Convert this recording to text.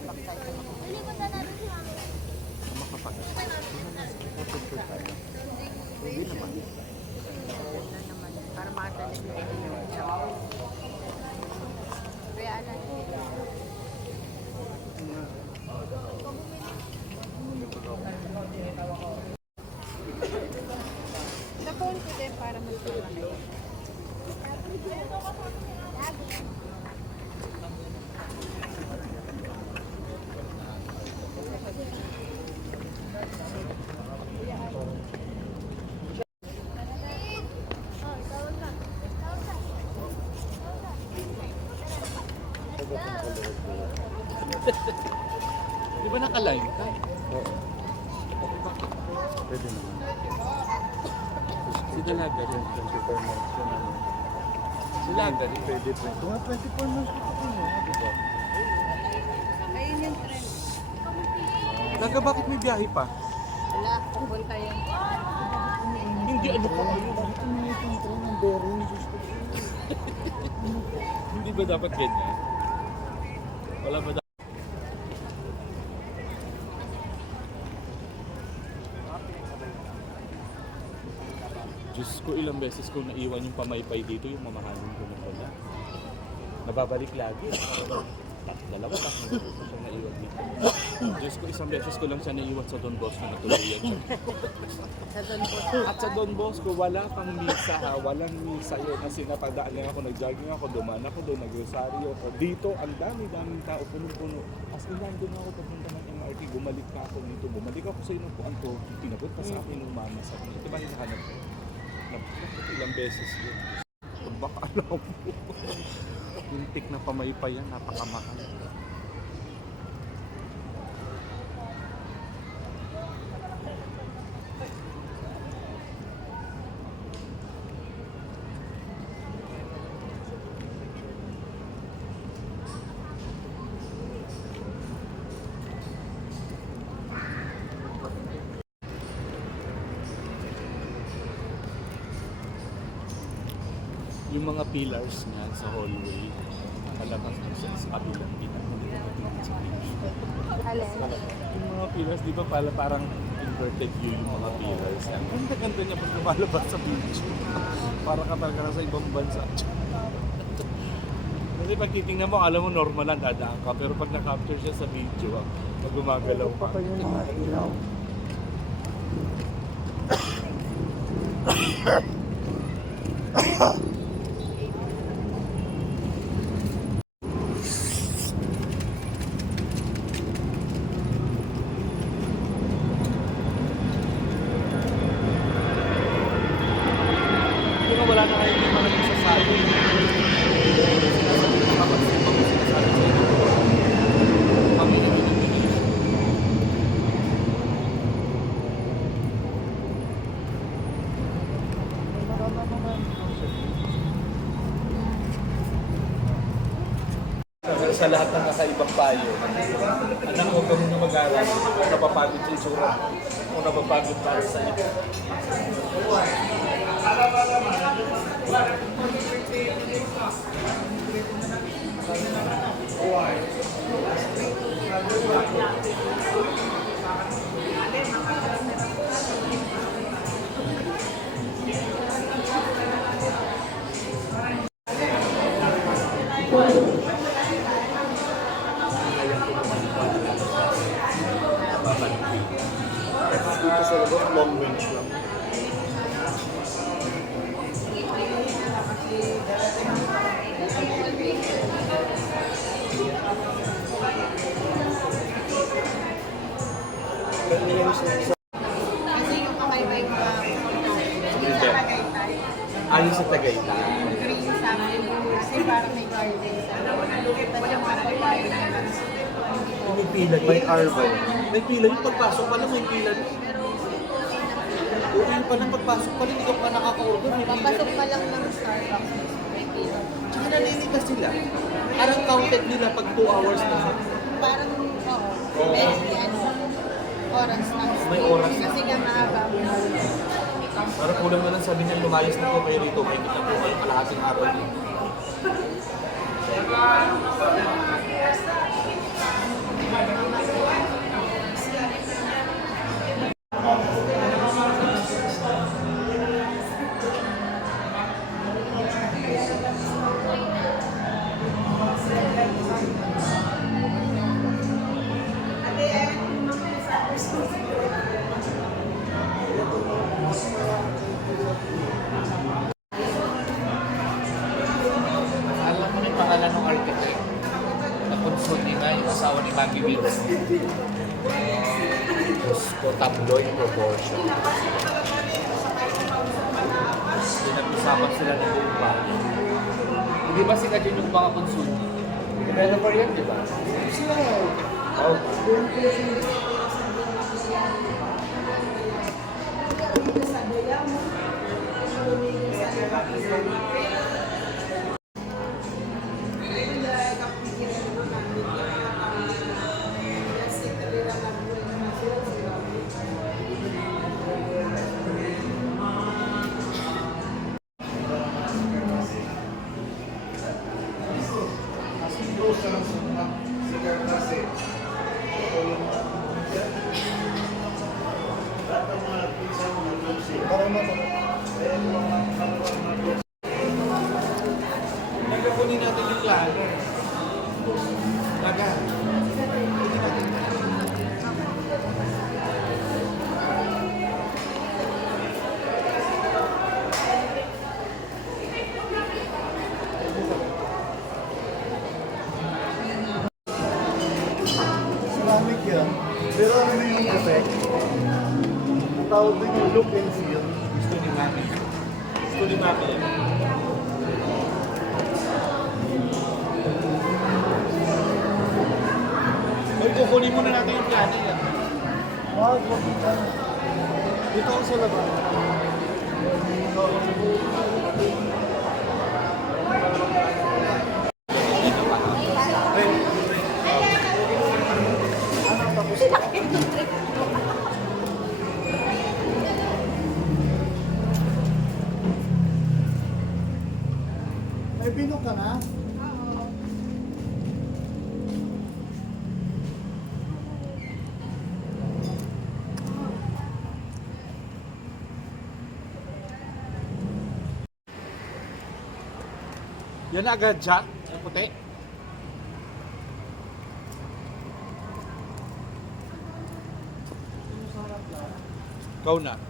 Starbucks tayo sa Makapagas. Makapagas tayo. Hindi naman. na naman. Para makatala yung video. Kaya alam sa phone ko din para magtula kayo. Di ba naka-line ka? Oo. Pwede naman. Si Dalaga rin, 24 months ka naman. Si Dalaga rin, pwede pa. Kung 24 months ka pa mo, di ba? Ayun yung trend. Dalaga, bakit may biyahe pa? Wala, pupunta yun. Hindi, ano pa kayo? Bakit may itong trend ng bearing? Hindi ba dapat ganyan? Wala ba dapat? Diyos ko, ilang beses ko naiwan yung pamaypay dito, yung mamahalin ko ng wala. Nababalik lagi. Dalawa, tatlong beses ko siya naiwan dito. Diyos ko, isang beses ko lang siya naiwan sa Don Bosco, natuluyan siya. Sa Don Bosco. At sa Don Bosco, wala pang misa ha. Walang misa yun. Kasi napadaan lang ako, nag-jogging ako, dumaan ako doon, nag-rosaryo ako. Dito, ang dami-daming tao, punong-puno. As in, nandun ako papunta ng MRT, bumalik pa ako dito. Bumalik ako sa inupuan ko, pinagot pa sa akin ng mama sa akin. Ito ba yung nakahanap ko? Ilang beses yun. Baka alam mo. Yung tik na pamaypay yan, napakamahal. Yung mga pillars niya sa hallway, nakalabas na siya sa kabilang pinag-tingin sa beach. Alin? Yung mga pillars, di ba parang inverted view yung mga pillars. Ang ganda-ganda niya pag lumalabas sa beach. Para ka talaga nasa ibang bansa. Kasi pag titingnan mo, alam mo normal lang dadaan ka. Pero pag na-capture siya sa video, pag gumagalaw pa. Yung mga ilaw. Hindi ba wala na kayo yung mga nagsasabi? Sa lahat ng nakaibang payo, anak ko kami na mag-aral, napapagod sa itsura o napapagod para sa iyo. Dito sa labas, long range lang. Kasi yung kamay-may mga Tagaytay. Ayun sa Tagaytay. Green sa amin. Kasi parang may garden sa walang mga garden. May pila. May arba. May pila. Yung pagpasok pa lang may pila. Oo, yung pa lang pagpasok pa lang, hindi ka pa nakaka-order. May pila. Papasok pa lang ng Starbucks. May pila. Tsaka naninigas sila. Parang counted nila pag 2 hours na. Parang, oo. May oras na. May oras na. Kasi nga mahaba mo. Parang kulang na lang sabi niya, lumayas na po kayo rito. May kita po kayo kalahating araw dito. asawa ni Maggie Wilson. Diyos ko, tabloid proportion. Pinag-usapan sila ng buong bahay. Hindi ba sila din yung mga consulting? Developer yan, di ba? Oh, Nagkakunin natin yung plano. Naga. ceramic yan. Pero ano yung effect? Ang tawag din yung look and feel. Gusto ni Mami. Gusto ni Mami yan. Ay, kukunin muna natin yung plano yan. Wag ka. Dito ako sa labas. May binok ka na? Yan agad, Jack. Ang puti. Ikaw na.